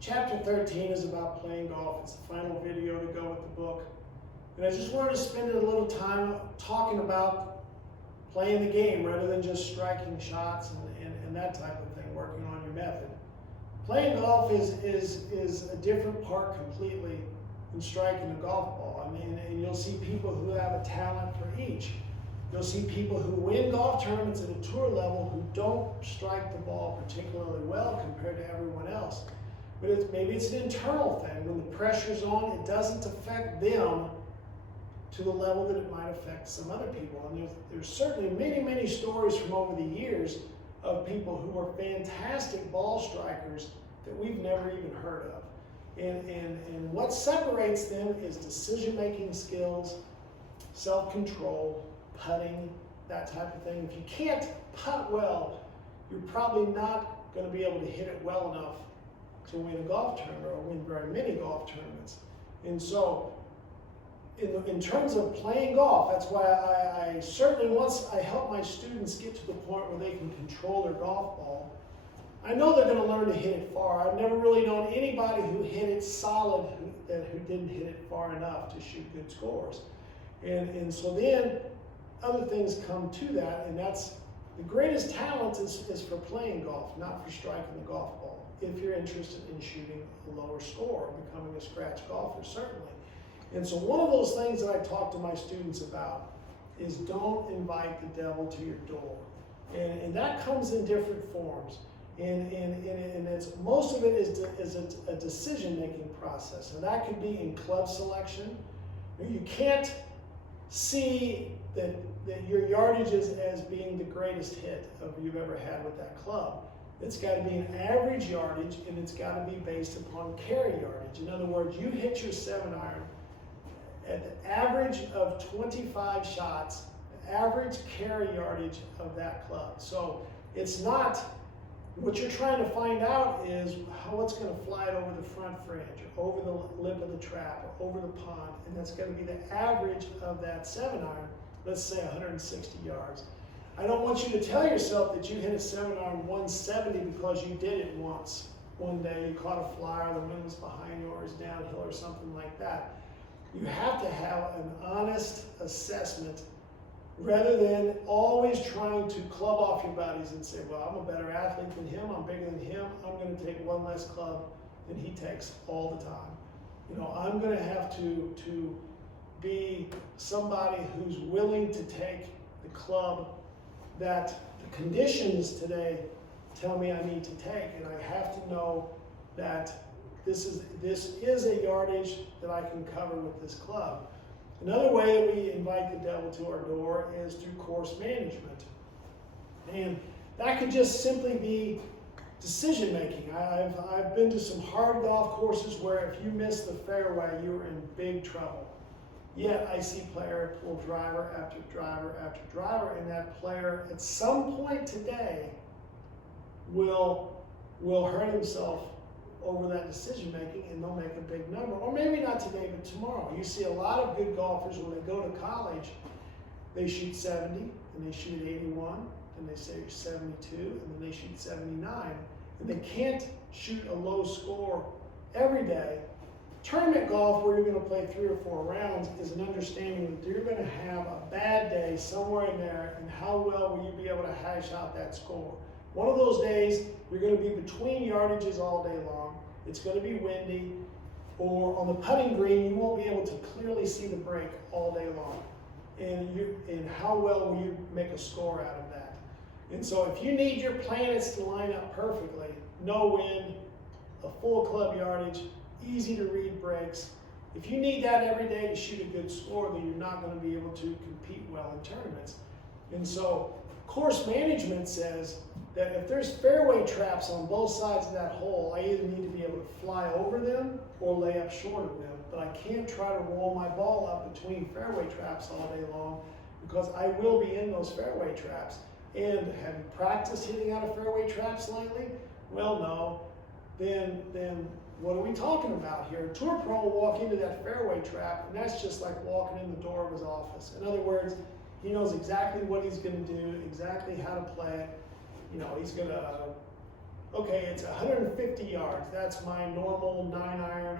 Chapter 13 is about playing golf. It's the final video to go with the book. And I just wanted to spend a little time talking about playing the game rather than just striking shots and that type of thing, working on your method. Playing golf is a different part completely than striking a golf ball. I mean, and you'll see people who have a talent for each. You'll see people who win golf tournaments at a tour level who don't strike the ball particularly well compared to everyone else. But maybe it's an internal thing. When the pressure's on, it doesn't affect them to the level that it might affect some other people. And there's certainly many stories from over the years of people who are fantastic ball strikers that we've never even heard of. And what separates them is decision-making skills, self-control, putting, that type of thing. If you can't putt well, you're probably not going to be able to hit it well enough to win a golf tournament or win very many golf tournaments. And so, in terms of playing golf, that's why I certainly, once I help my students get to the point where they can control their golf ball, I know they're going to learn to hit it far. I've never really known anybody who hit it solid who didn't hit it far enough to shoot good scores. And so then other things come to that, and that's the greatest talent is for playing golf, not for striking the golf ball. If you're interested in shooting a lower score, becoming a scratch golfer, certainly. And so one of those things that I talk to my students about is don't invite the devil to your door. And that comes in different forms. And it's, most of it is a decision-making process. And that could be in club selection. You can't see that your yardage is as being the greatest hit you've ever had with that club. It's got to be an average yardage, and it's got to be based upon carry yardage. In other words, you hit your 7-iron at the average of 25 shots, the average carry yardage of that club. So it's not, what you're trying to find out is how it's going to fly it over the front fringe, or over the lip of the trap, or over the pond, and that's going to be the average of that 7-iron, let's say 160 yards. I don't want you to tell yourself that you hit a 7-iron 170 because you did it once. One day you caught a flyer, the wind was behind you, or it's downhill, or something like that. You have to have an honest assessment rather than always trying to club off your buddies and say, well, I'm a better athlete than him, I'm bigger than him, I'm going to take one less club than he takes all the time. You know, I'm going to have to be somebody who's willing to take the club that the conditions today tell me I need to take, and I have to know that this is a yardage that I can cover with this club. Another way that we invite the devil to our door is through course management. And that could just simply be decision making. I've been to some hard golf courses where if you miss the fairway, you're in big trouble. Yet I see player pull driver after driver after driver, and that player at some point today will hurt himself over that decision making, and they'll make a big number. Or maybe not today, but tomorrow. You see a lot of good golfers when they go to college, they shoot 70, and they shoot 81, and they say 72, and then they shoot 79. And they can't shoot a low score every day. Tournament golf, where you're going to play 3 or 4 rounds, is an understanding that you're going to have a bad day somewhere in there, and how well will you be able to hash out that score. One of those days, you're going to be between yardages all day long. It's going to be windy, or on the putting green, you won't be able to clearly see the break all day long. And how well will you make a score out of that? And so if you need your planets to line up perfectly, no wind, a full club yardage, easy to read breaks, if you need that every day to shoot a good score, then you're not going to be able to compete well in tournaments. And so course management says that if there's fairway traps on both sides of that hole, I either need to be able to fly over them or lay up short of them. But I can't try to roll my ball up between fairway traps all day long, because I will be in those fairway traps. And have you practiced hitting out of fairway traps lately? Well, no. Then what are we talking about here? A tour pro will walk into that fairway trap, and that's just like walking in the door of his office. In other words, he knows exactly what he's going to do, exactly how to play it. You know, he's going to okay, it's 150 yards. That's my normal 9-iron,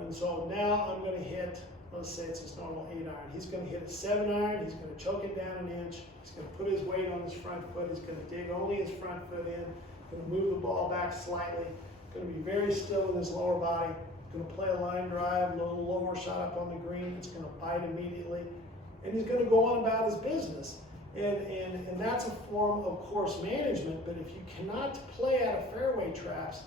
and so now I'm going to hit, let's say it's his normal 8-iron. He's going to hit a 7-iron. He's going to choke it down an inch. He's going to put his weight on his front foot. He's going to dig only his front foot in. Going to move the ball back slightly. Going to be very still in his lower body. Going to play a line drive, a little lower shot up on the green. It's going to bite immediately, and he's going to go on about his business. And that's a form of course management, but if you cannot play out of fairway traps,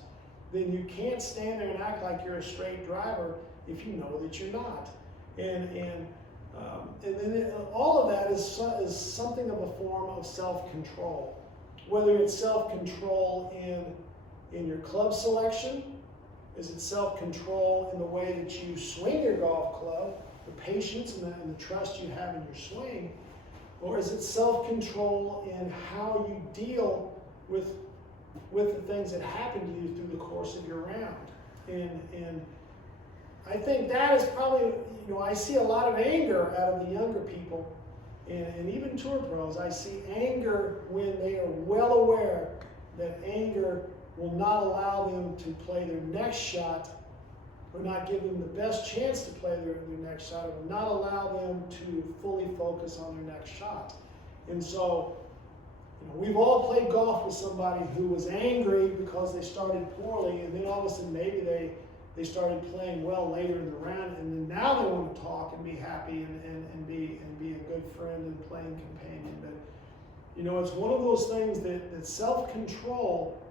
then you can't stand there and act like you're a straight driver if you know that you're not. And then all of that is something of a form of self-control. Whether it's self-control in your club selection, is it self-control in the way that you swing your golf club, the patience and the trust you have in your swing, or is it self-control in how you deal with the things that happen to you through the course of your round? And I think that is probably, I see a lot of anger out of the younger people, and even tour pros. I see anger when they are well aware that anger will not allow them to play their next shot, or not give them the best chance to play their next shot, or will not allow them to fully focus on their next shot. And so, we've all played golf with somebody who was angry because they started poorly, and then all of a sudden maybe they started playing well later in the round, and then now they want to talk and be happy and be a good friend and playing companion. But it's one of those things that self-control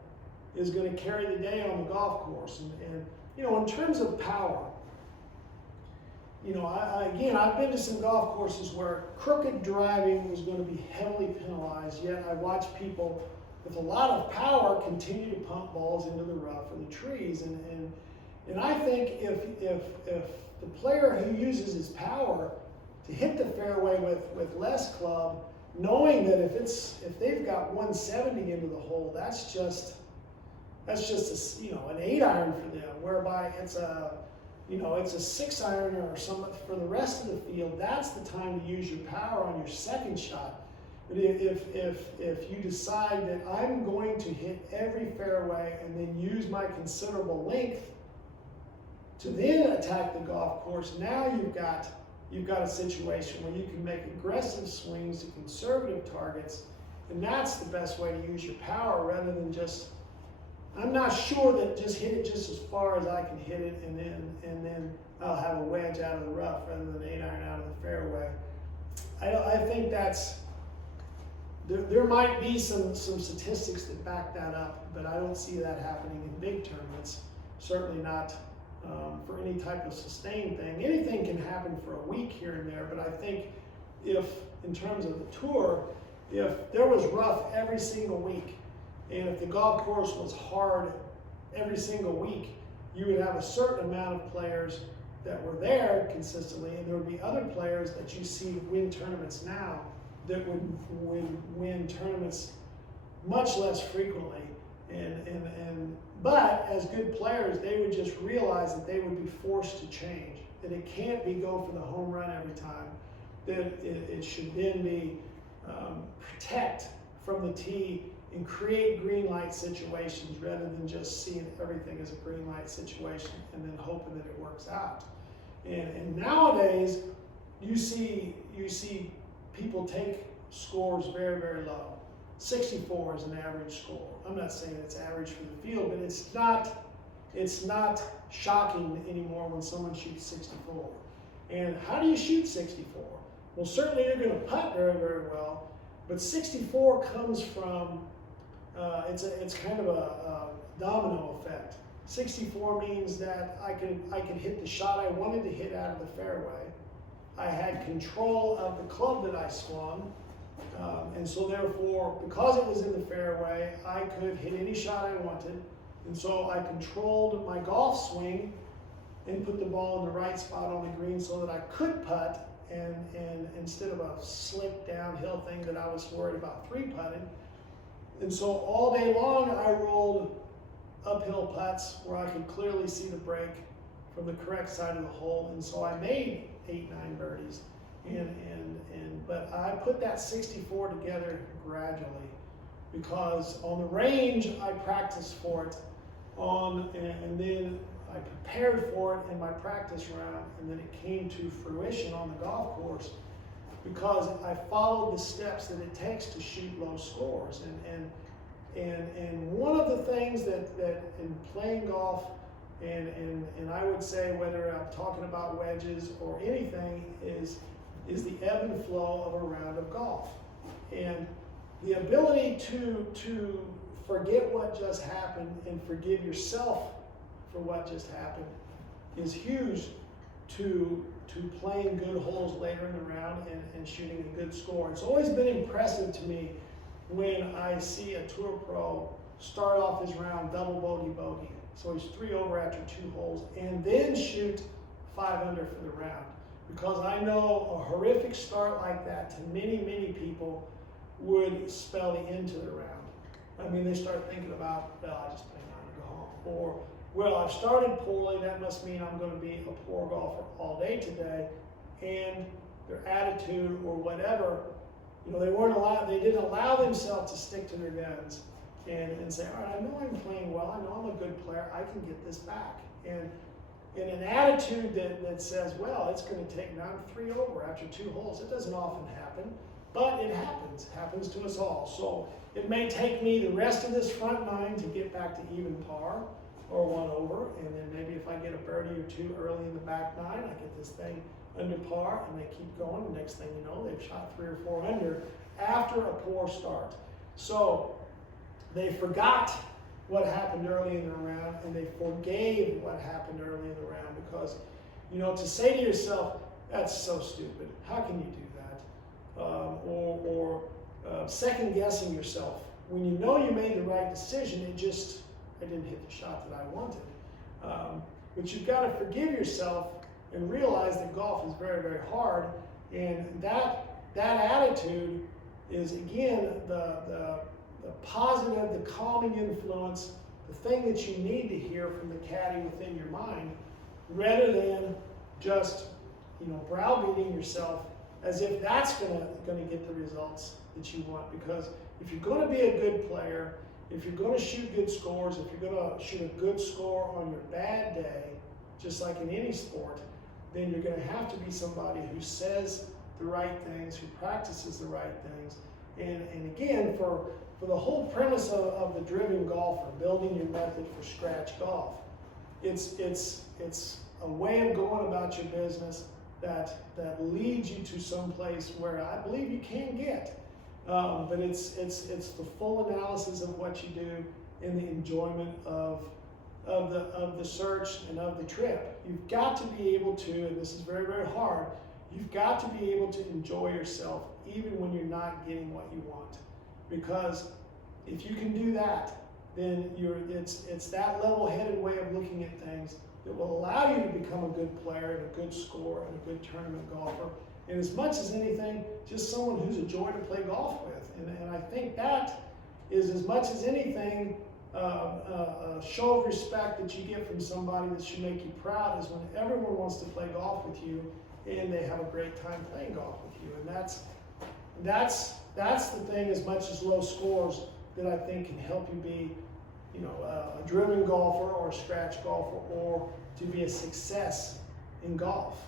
is going to carry the day on the golf course. And in terms of power, I've been to some golf courses where crooked driving was going to be heavily penalized, yet I watched people with a lot of power continue to pump balls into the rough or the trees. And I think if the player who uses his power to hit the fairway with less club, knowing that if they've got 170 into the hole, that's just an 8-iron for them, whereby it's a 6-iron or something for the rest of the field. That's the time to use your power on your second shot. But if you decide that I'm going to hit every fairway and then use my considerable length to then attack the golf course, now you've got a situation where you can make aggressive swings to conservative targets, and that's the best way to use your power rather than just, I'm not sure that just hit it just as far as I can hit it and then I'll have a wedge out of the rough rather than 8-iron out of the fairway. I think there might be some statistics that back that up, but I don't see that happening in big tournaments. Certainly not for any type of sustained thing. Anything can happen for a week here and there, but I think if, in terms of the tour, if there was rough every single week, and if the golf course was hard every single week, you would have a certain amount of players that were there consistently, and there would be other players that you see win tournaments now that would win tournaments much less frequently. But as good players, they would just realize that they would be forced to change, that it can't be go for the home run every time, that it should then be protect from the tee and create green light situations rather than just seeing everything as a green light situation and then hoping that it works out. And nowadays, you see people take scores very, very low. 64 is an average score. I'm not saying it's average for the field, but it's not shocking anymore when someone shoots 64. And how do you shoot 64? Well, certainly you're going to putt very, very well, but 64 comes from it's kind of a domino effect. 64 means that I could hit the shot I wanted to hit out of the fairway. I had control of the club that I swung, and so therefore, because it was in the fairway, I could hit any shot I wanted, and so I controlled my golf swing and put the ball in the right spot on the green so that I could putt, and instead of a slick downhill thing that I was worried about 3-putting. And so all day long I rolled uphill putts where I could clearly see the break from the correct side of the hole, and so I made 8-9 birdies. But I put that 64 together gradually, because on the range I practiced for it, and then I prepared for it in my practice round, and then it came to fruition on the golf course because I followed the steps that it takes to shoot low scores. And one of the things that in playing golf, and I would say whether I'm talking about wedges or anything, is the ebb and flow of a round of golf. And the ability to forget what just happened and forgive yourself for what just happened is huge to playing good holes later in the round and shooting a good score. It's always been impressive to me when I see a tour pro start off his round double bogey, so he's 3 over after 2 holes, and then shoot 5 under for the round. Because I know a horrific start like that to many people would spell the end to the round. I mean, they start thinking about, well, I just play 9 and go home. Or, well, I've started poorly, that must mean I'm going to be a poor golfer all day today. And their attitude or whatever, they didn't allow themselves to stick to their guns and say, all right, I know I'm playing well, I know I'm a good player, I can get this back. And an attitude that says, well, it's going to take, now I'm 3 over after 2 holes. It doesn't often happen, but it happens to us all. So it may take me the rest of this front 9 to get back to even par or 1 over, and then maybe if I get a birdie or 2 early in the back 9, I get this thing under par, and they keep going. The next thing you know, they've shot 3 or 4 under after a poor start. So they forgot what happened early in the round, and they forgave what happened early in the round, because, to say to yourself, that's so stupid, how can you do that? Or second guessing yourself. When you know you made the right decision, I didn't hit the shot that I wanted. But you've got to forgive yourself and realize that golf is very, very hard, and that attitude is, again, the positive, the calming influence, the thing that you need to hear from the caddy within your mind, rather than just, browbeating yourself as if that's going to get the results that you want. Because if you're going to be a good player, if you're going to shoot good scores, if you're going to shoot a good score on your bad day, just like in any sport, then you're going to have to be somebody who says the right things, who practices the right things. And again, for the whole premise of the driven golfer, building your method for scratch golf, it's a way of going about your business that leads you to some place where I believe you can get. But it's the full analysis of what you do and the enjoyment of the search and of the trip. You've got to be able to, and this is very, very hard, you've got to be able to enjoy yourself even when you're not getting what you want. Because if you can do that, then it's that level-headed way of looking at things that will allow you to become a good player and a good scorer and a good tournament golfer. And as much as anything, just someone who's a joy to play golf with. And I think that is, as much as anything, a show of respect that you get from somebody that should make you proud, is when everyone wants to play golf with you and they have a great time playing golf with you. And that's the thing, as much as low scores, that I think can help you be, a driven golfer or a scratch golfer, or to be a success in golf.